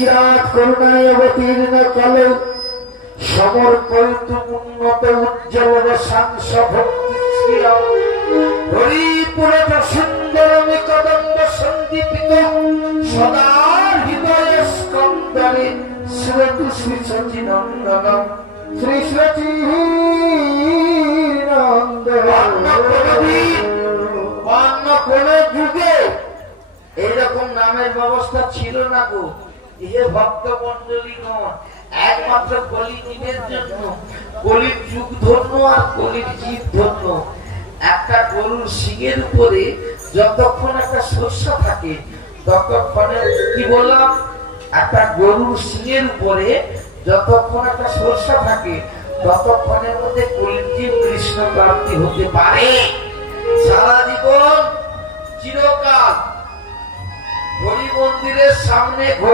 চিরাত করুণায় অবতীর্ণ কালে সমর্পিত উন্নত উজ্জ্বল সাংস ভক্তি শ্রীরাম হরিপুরত সুন্দর কদম্ব সন্দীপিত সদা হৃদয় স্কন্দরে শ্রীতু শ্রী সচিনন্দনম শ্রী সচিনন্দন কোন যুগে এইরকম নামের ব্যবস্থা ছিল না গো। এ ভক্ত মন্ডলী নয়, একমাত্র কলিযুগের জন্য। কলির যুগ ধন্য আর কলির জীব ধন্য। একটা গরুর শিঙের উপরে যতক্ষণ একটা সরষা থাকে ততক্ষণে, কি বললাম, একটা গরুর শিঙের উপরে যতক্ষণ একটা সরষা থাকে ততক্ষণের মধ্যে কলির জীব কৃষ্ণ প্রাপ্তি হতে পারে। সারা জীবন চিরকাল হরি মন্দিরের সামনে ঘড়ি